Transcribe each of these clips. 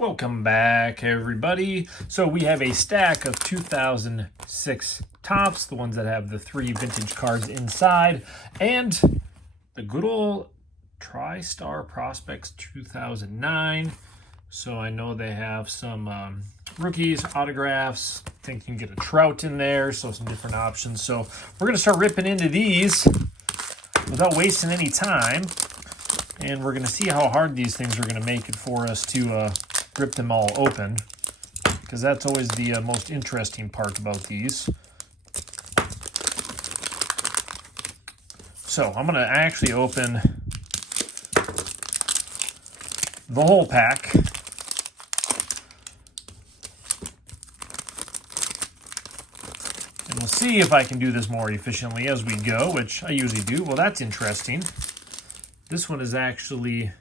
Welcome back, everybody. So we have a stack of 2006 Topps, the ones that have the 3 vintage cards inside, and the good old Tristar Prospects 2009. So I know they have some rookies, autographs. I think you can get a Trout in there, so some different options. So we're going to start ripping into these without wasting any time. And we're going to see how hard these things are going to make it for us to rip them all open, because that's always the most interesting part about these. So I'm going to actually open the whole pack. And we'll see if I can do this more efficiently as we go, which I usually do. Well, that's interesting. This one is actually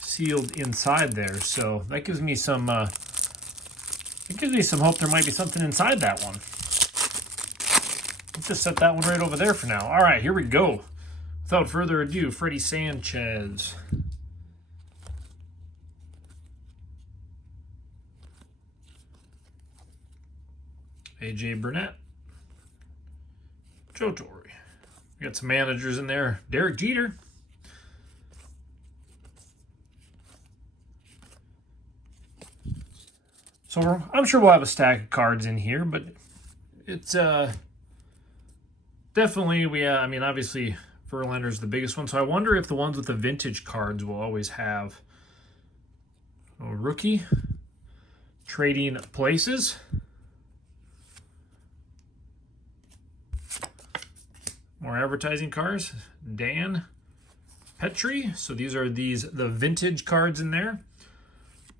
sealed inside there, so that gives me some hope there might be something inside that one. Let's just set that one right over there for now. All right, here we go. Without further ado, Freddie Sanchez. AJ Burnett. Joe Torre. We got some managers in there. Derek Jeter. So I'm sure we'll have a stack of cards in here, but it's definitely, I mean, obviously Verlander's the biggest one, so I wonder if the ones with the vintage cards will always have a rookie, trading places, more advertising cards, Dan Petrie. So these are the vintage cards in there.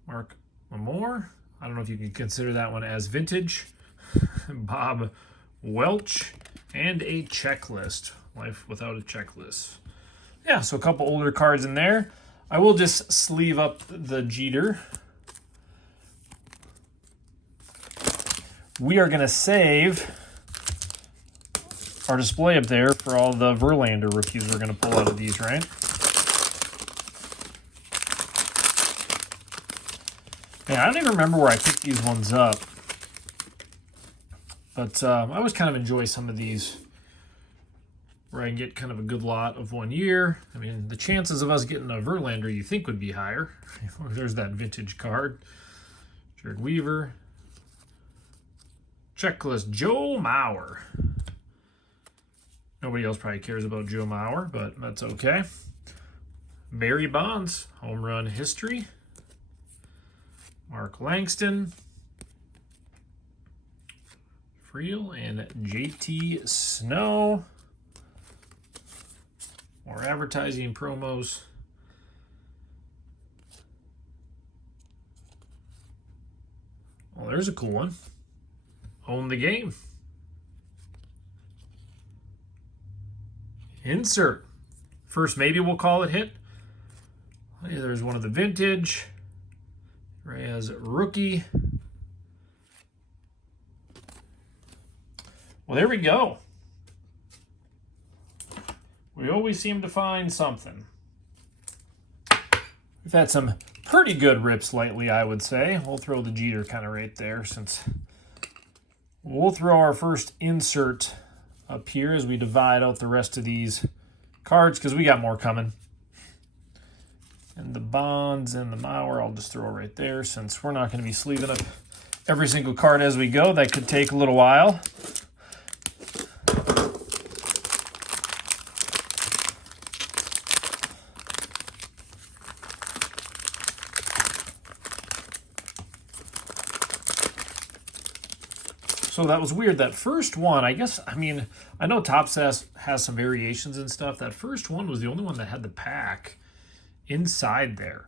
Mark Lamore. I don't know if you can consider that one as vintage. Bob Welch, and a checklist. Life without a checklist. Yeah, so a couple older cards in there. I will just sleeve up the Jeter. We are going to save our display up there for all the Verlander rookies we're going to pull out of these, right? Yeah, I don't even remember where I picked these ones up. But I always kind of enjoy some of these where I can get kind of a good lot of one year. I mean, the chances of us getting a Verlander you think would be higher. There's that vintage card. Jared Weaver. Checklist, Joe Mauer. Nobody else probably cares about Joe Mauer, but that's okay. Barry Bonds, home run history. Mark Langston, Friel, and JT Snow. More advertising promos. Well, there's a cool one. Own the game. Insert. First, maybe we'll call it hit. There's one of the vintage. Reyes rookie. Well, there we go. We always seem to find something. We've had some pretty good rips lately, I would say. We'll throw the Jeter kind of right there, since we'll throw our first insert up here as we divide out the rest of these cards, because we got more coming. And the Bonds and the Mauer, I'll just throw right there, since we're not going to be sleeving up every single card as we go. That could take a little while. So that was weird. That first one, I guess, I mean, I know Topps has some variations and stuff. That first one was the only one that had the pack inside there.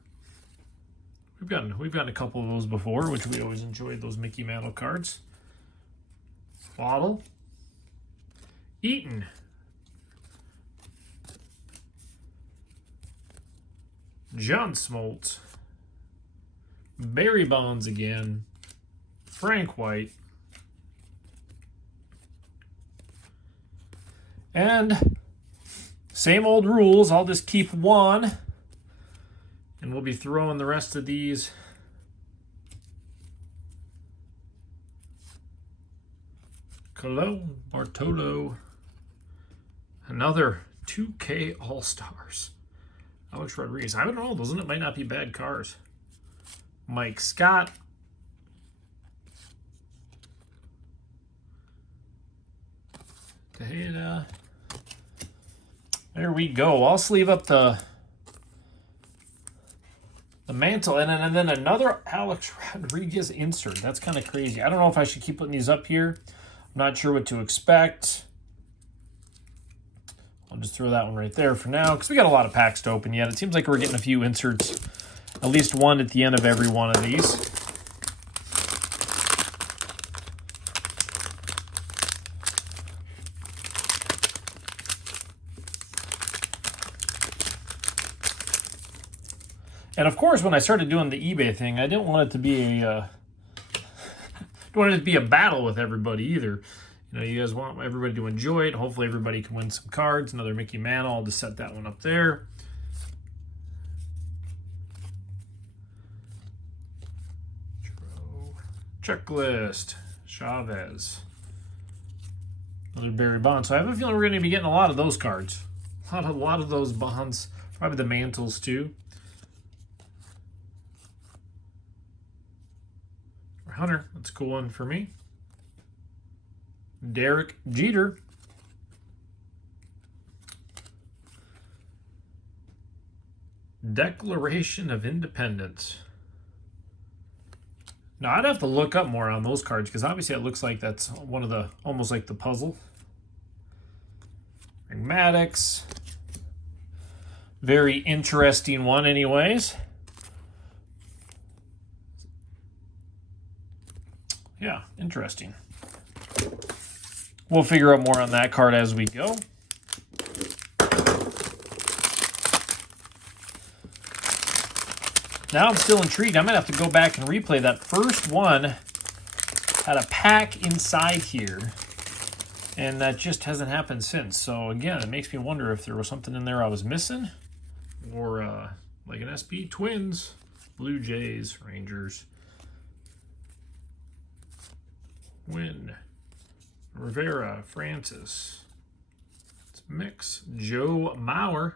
We've gotten a couple of those before, which we always enjoyed, those Mickey Mantle cards. Waddle. Eaton. John Smoltz. Barry Bonds again. Frank White. And same old rules. I'll just keep one, and we'll be throwing the rest of these Cologne, Bartolo. Another 2K All-Stars. Alex Rodriguez. I don't know. Those might not be bad cars. Mike Scott. Tejeda. There we go. I'll sleeve up the mantle. And then another Alex Rodriguez insert. That's kind of crazy. I don't know if I should keep putting these up here. I'm not sure what to expect. I'll just throw that one right there for now because we got a lot of packs to open yet. It seems like we're getting a few inserts, at least one at the end of every one of these. And of course, when I started doing the eBay thing, I didn't want it to be a battle with everybody either. You know, you guys want everybody to enjoy it. Hopefully everybody can win some cards. Another Mickey Mantle. I'll just set that one up there. Checklist. Chavez. Another Barry Bonds. So I have a feeling we're going to be getting a lot of those cards. A lot of those Bonds. Probably the Mantles too. Hunter. That's a cool one for me. Derek Jeter. Declaration of Independence. Now, I'd have to look up more on those cards because obviously it looks like that's one of the, almost like the puzzle. Maddox. Very interesting one anyways. Yeah, interesting. We'll figure out more on that card as we go. Now I'm still intrigued. I might have to go back and replay that first one. Had a pack inside here, and that just hasn't happened since. So again, it makes me wonder if there was something in there I was missing, or like an SP Twins, Blue Jays, Rangers. Win. Rivera, Francis. It's Mix. Joe Mauer.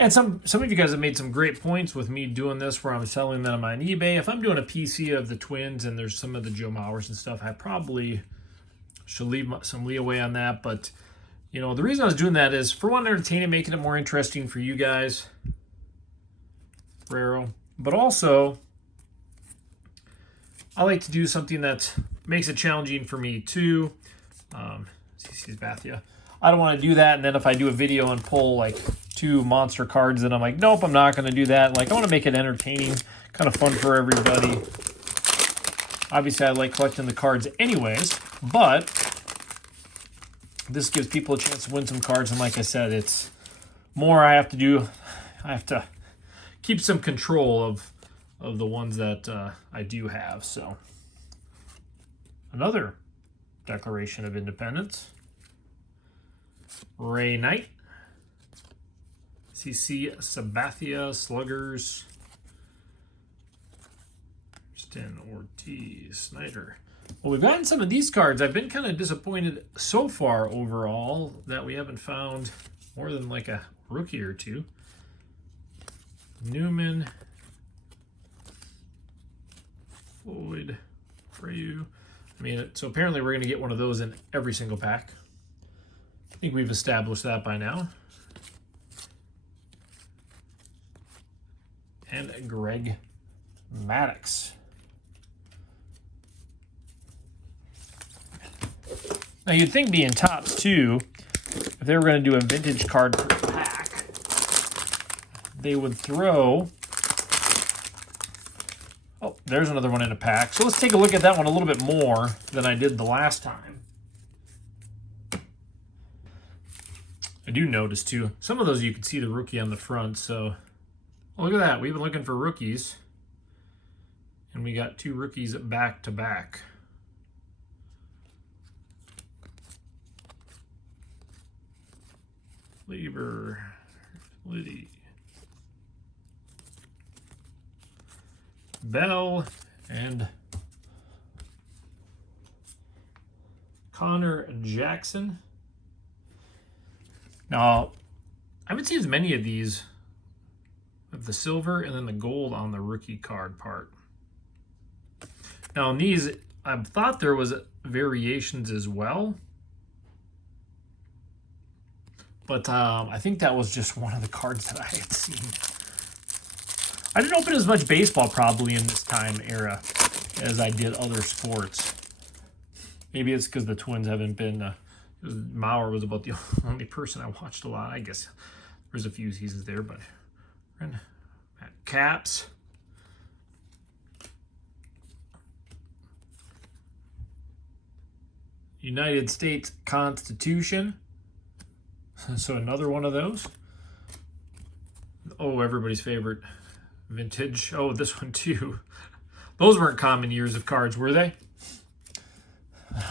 And some of you guys have made some great points with me doing this where I'm selling them on eBay. If I'm doing a PC of the Twins and there's some of the Joe Mauers and stuff, I probably should leave some leeway on that. But, you know, the reason I was doing that is, for one, entertaining, making it more interesting for you guys. Raro. But also, I like to do something that makes it challenging for me too. CC's Bathia. I don't want to do that, and then if I do a video and pull like 2 monster cards, then I'm like, nope, I'm not going to do that. Like, I want to make it entertaining, kind of fun for everybody. Obviously, I like collecting the cards anyways, but this gives people a chance to win some cards, and like I said, it's more I have to do. I have to keep some control of the ones that I do have. So another Declaration of Independence. Ray Knight. CC Sabathia, Sluggers. Stan Ortiz, Snyder. Well, we've gotten some of these cards. I've been kind of disappointed so far overall that we haven't found more than like a rookie or two. Newman, Floyd, Freyu. I mean, so apparently we're going to get one of those in every single pack. I think we've established that by now. And Greg Maddox. Now, you'd think being Topps too, if they were going to do a vintage card per pack, they would throw... Oh, there's another one in a pack. So let's take a look at that one a little bit more than I did the last time. I do notice too, some of those you can see the rookie on the front. So look at that. We've been looking for rookies, and we got 2 rookies back to back. Lieber, Liddy, Bell, And Connor Jackson. Now, I haven't seen as many of these with the silver and then the gold on the rookie card part. Now, on these, I thought there was variations as well. But I think that was just one of the cards that I had seen. I didn't open as much baseball probably in this time era as I did other sports. Maybe it's because the Twins haven't been... Mauer was about the only person I watched a lot. I guess there's a few seasons there, but... Caps. United States Constitution. So another one of those. Oh, everybody's favorite vintage. Oh, this one too. Those weren't common years of cards, were they?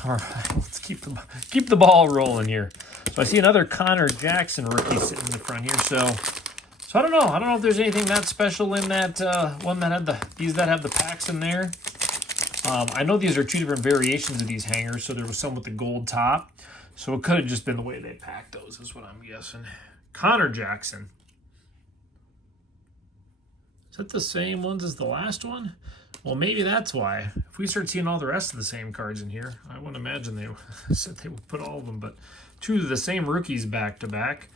All right, let's keep the ball rolling here. So I see another Connor Jackson rookie sitting in the front here. So I don't know. I don't know if there's anything that special in that one that had these that have the packs in there. I know these are two different variations of these hangers. So there was some with the gold top. So it could have just been the way they packed those, is what I'm guessing. Connor Jackson. Is that the same ones as the last one? Well, maybe that's why. If we start seeing all the rest of the same cards in here, I wouldn't imagine they said they would put all of them, but two of the same rookies back to back.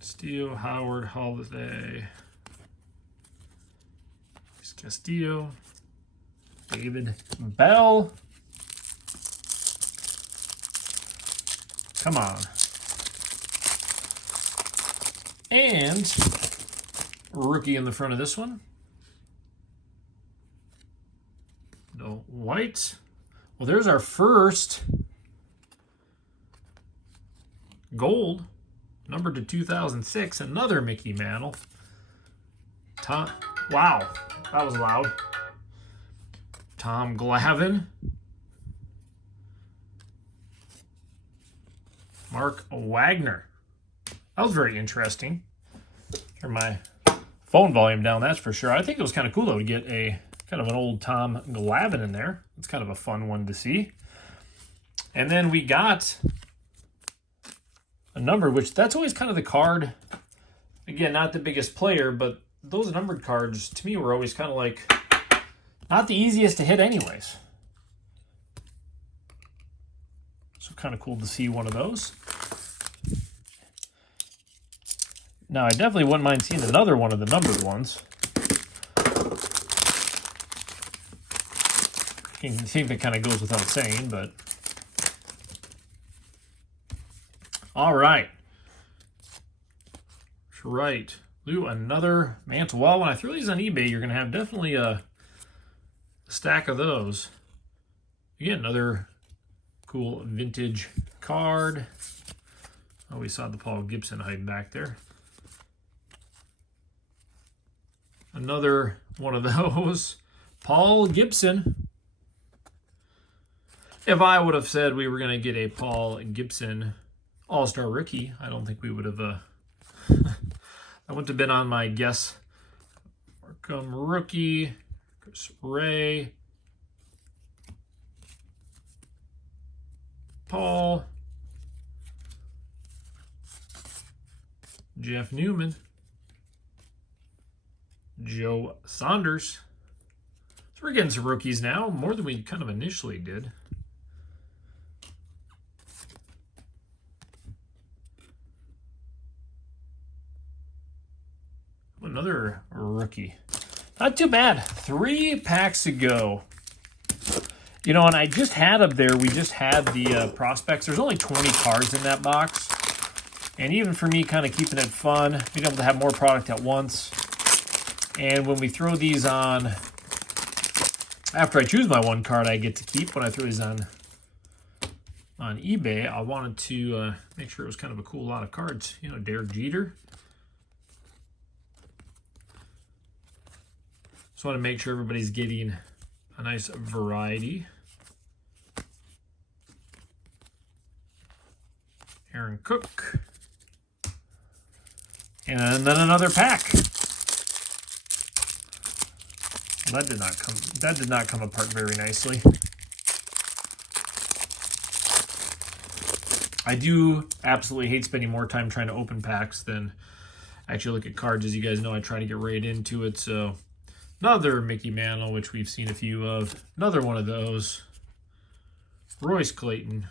Steele, Howard, Holiday, Castillo, David Bell. Come on. And rookie in the front of this one. No white. Well, there's our first gold, numbered to 2006. Another Mickey Mantle. Wow, that was loud. Tom Glavine. Mark Wagner. That was very interesting. Turn my phone volume down, that's for sure. I think it was kind of cool, though, to get a kind of an old Tom Glavine in there. It's kind of a fun one to see. And then we got a number, which that's always kind of the card. Again, not the biggest player, but those numbered cards, to me, were always kind of like not the easiest to hit anyways. So kind of cool to see one of those. Now, I definitely wouldn't mind seeing another one of the numbered ones. I think that kind of goes without saying, but... All right. That's right. Lou, another Mantle. Well, when I throw these on eBay, you're going to have definitely a stack of those. Again, another cool vintage card. Oh, we saw the Paul Gibson hiding back there. Another one of those. Paul Gibson. If I would have said we were going to get a Paul Gibson All-Star rookie, I don't think we would have... that wouldn't have been on my guess. Markham rookie. Chris Ray. Paul. Jeff Newman. Joe Saunders. So we're getting some rookies now, more than we kind of initially did. Another rookie. Not too bad. 3 packs to go. You know, and I just had up there, we just had the prospects. There's only 20 cards in that box. And even for me, kind of keeping it fun, being able to have more product at once. And when we throw these on, after I choose my one card I get to keep, when I throw these on eBay, I wanted to make sure it was kind of a cool lot of cards. You know, Derek Jeter. Just want to make sure everybody's getting a nice variety. Aaron Cook. And then another pack. that did not come apart very nicely. I do absolutely hate spending more time trying to open packs than actually look at cards. As you guys know, I try to get right into it. So another Mickey Mantle, which we've seen a few of. Another one of those. Royce Clayton.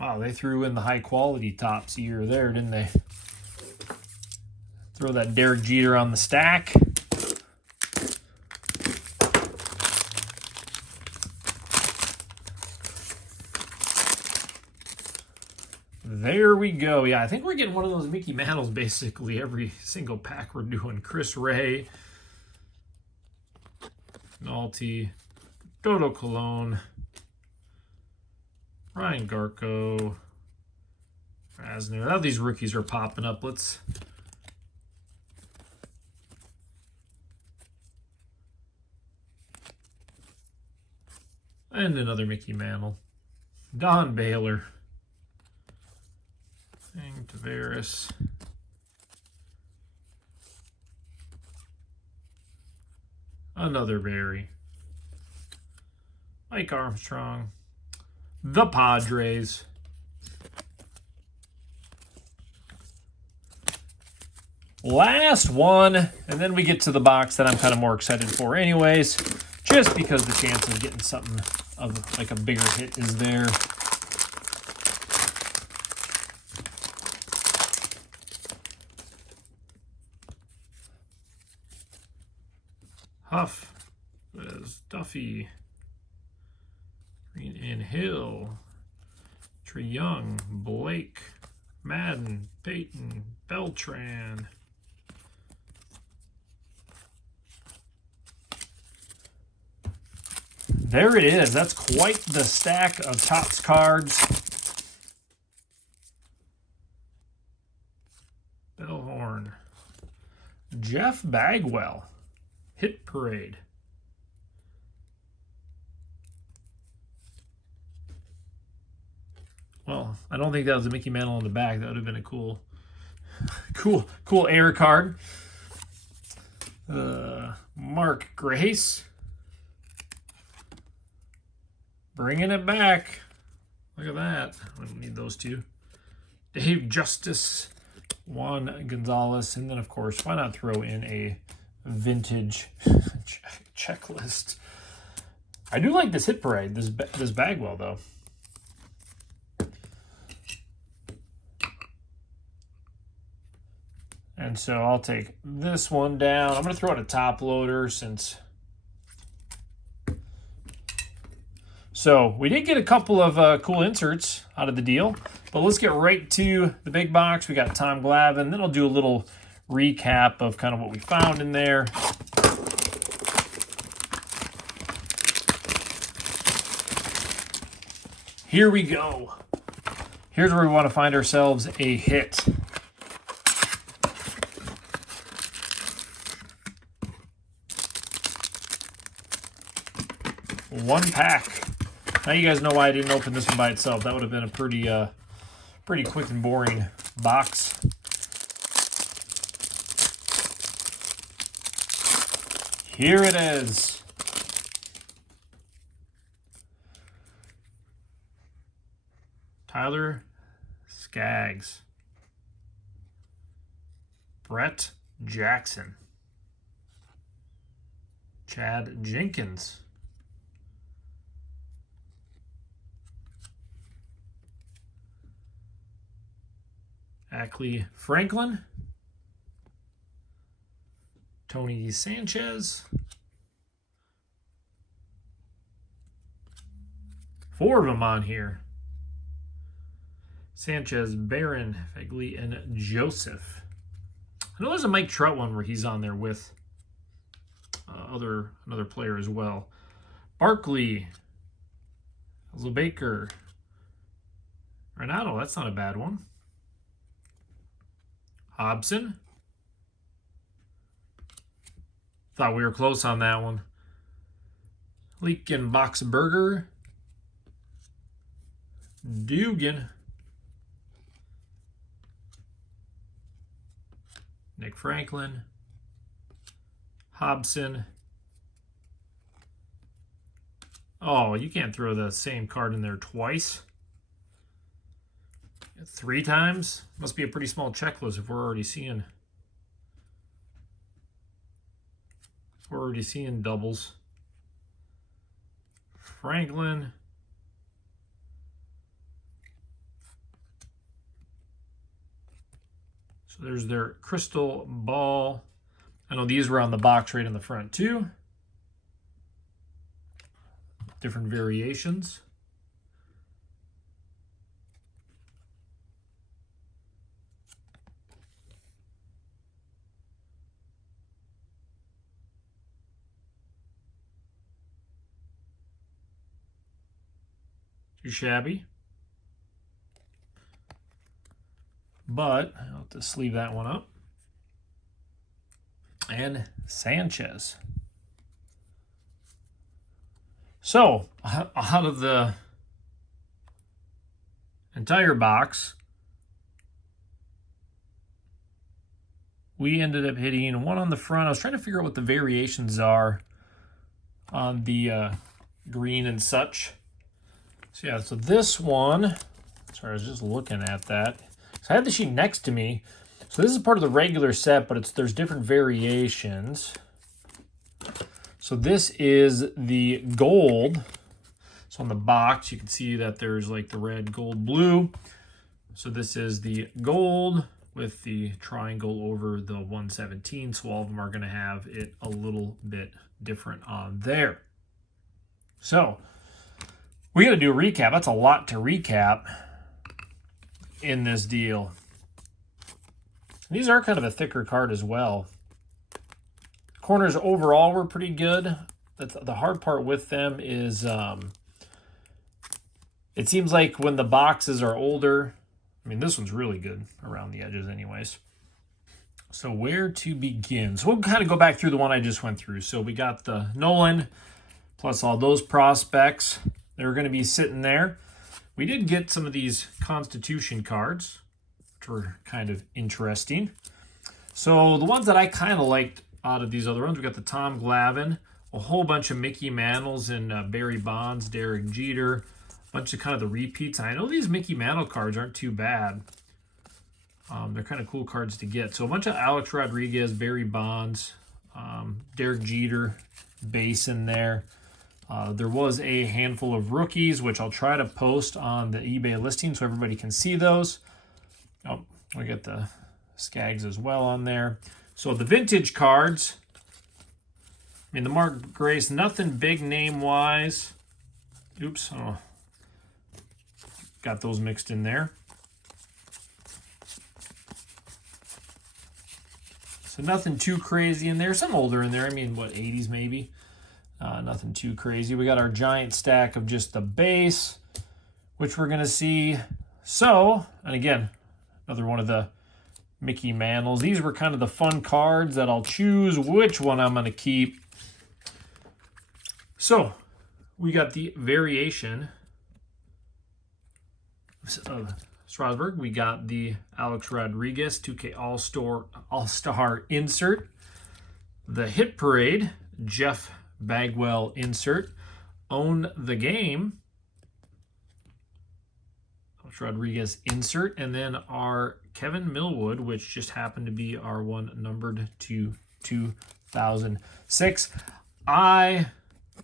Wow, they threw in the high quality tops here there, didn't they? Throw that Derek Jeter on the stack. There we go. Yeah, I think we're getting one of those Mickey Mantles basically every single pack we're doing. Chris Ray, Nolte, Dodo Colon, Ryan Garco, Rasner. Now these rookies are popping up. Let's... And another Mickey Mantle. Don Baylor. Tavares. Another Barry. Mike Armstrong. The Padres. Last one, and then we get to the box that I'm kind of more excited for anyways, just because the chance of getting something of like a bigger hit is there. Huff, Duffy, Green and Hill, Trey Young, Blake, Madden, Peyton, Beltran. There it is. That's quite the stack of Topps cards. Bellhorn, Jeff Bagwell. Hit Parade. Well, I don't think that was a Mickey Mantle on the back. That would have been a cool air card. Mark Grace. Bringing it back. Look at that. I don't need those two. Dave Justice. Juan Gonzalez. And then, of course, why not throw in a vintage checklist? I do like this Hit Parade, this Bagwell, though. And so I'll take this one down. I'm going to throw out a top loader since... So we did get a couple of cool inserts out of the deal, but let's get right to the big box. We got Tom Glavine, then I'll do a little recap of kind of what we found in there. Here we go. Here's where we want to find ourselves a hit. One pack. Now you guys know why I didn't open this one by itself. That would have been a pretty quick and boring box. Here it is. Tyler Skaggs. Brett Jackson. Chad Jenkins. Ackley Franklin. Tony Sanchez. 4 of them on here. Sanchez, Barron, Fegley, and Joseph. I know there's a Mike Trout one where he's on there with another player as well. Barkley, Baker, Renato, that's not a bad one. Hobson. Thought we were close on that one. Leakenboxberger. Dugan. Nick Franklin. Hobson. Oh, you can't throw the same card in there twice. 3 times? Must be a pretty small checklist if we're already seeing doubles. Franklin. So there's their crystal ball. I know these were on the box right in the front too. Different variations. Too shabby. But I'll have to sleeve that one up. And Sanchez. So, out of the entire box, we ended up hitting one on the front. I was trying to figure out what the variations are on the green and such. So yeah, so this one, sorry, I was just looking at that. So I had the sheet next to me. So this is part of the regular set, but there's different variations. So this is the gold. So on the box, you can see that there's like the red, gold, blue. So this is the gold with the triangle over the 117. So all of them are going to have it a little bit different on there. So we got to do a recap. That's a lot to recap in this deal. These are kind of a thicker card as well. Corners overall were pretty good. The hard part with them is it seems like when the boxes are older, I mean, this one's really good around the edges anyways. So where to begin? So we'll kind of go back through the one I just went through. So we got the Nolan plus all those prospects. They were going to be sitting there. We did get some of these Constitution cards, which were kind of interesting. So the ones that I kind of liked out of these other ones, we got the Tom Glavine, a whole bunch of Mickey Mantles and Barry Bonds, Derek Jeter, a bunch of kind of the repeats. And I know these Mickey Mantle cards aren't too bad. They're kind of cool cards to get. So a bunch of Alex Rodriguez, Barry Bonds, Derek Jeter base in there. There was a handful of rookies, which I'll try to post on the eBay listing so everybody can see those. Oh, we got the Skaggs as well on there. So the vintage cards, I mean, the Mark Grace, nothing big name-wise. Oops, oh, got those mixed in there. So nothing too crazy in there. Some older in there. I mean, what, 80s maybe? Nothing too crazy. We got our giant stack of just the base, which we're going to see. So, and again, another one of the Mickey Mantles. These were kind of the fun cards that I'll choose which one I'm going to keep. So, we got the variation of Strasburg. We got the Alex Rodriguez 2K All-Star insert. The Hit Parade, Jeff Bagwell insert. Own the Game, Alex Rodriguez insert. And then our Kevin Millwood, which just happened to be our one numbered to 2006. I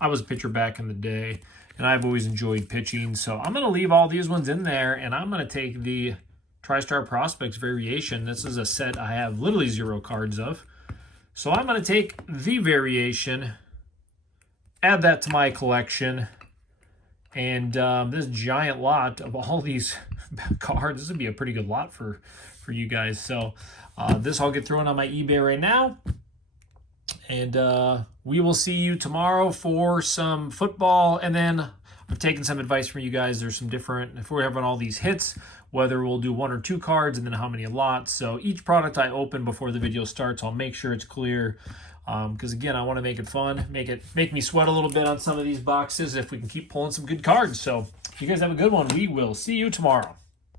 was a pitcher back in the day, and I've always enjoyed pitching. So I'm going to leave all these ones in there, and I'm going to take the Tristar Prospects variation. This is a set I have literally 0 cards of. So I'm going to take the variation, add that to my collection, and this giant lot of all these cards. This would be a pretty good lot for you guys. So this I'll get thrown on my eBay right now. And we will see you tomorrow for some football. And then I've taken some advice from you guys. There's some different, if we're having all these hits, whether we'll do 1 or 2 cards and then how many lots. So each product I open before the video starts, I'll make sure it's clear. Because again, I want to make it fun, make me sweat a little bit on some of these boxes if we can keep pulling some good cards. So you guys have a good one. We will see you tomorrow.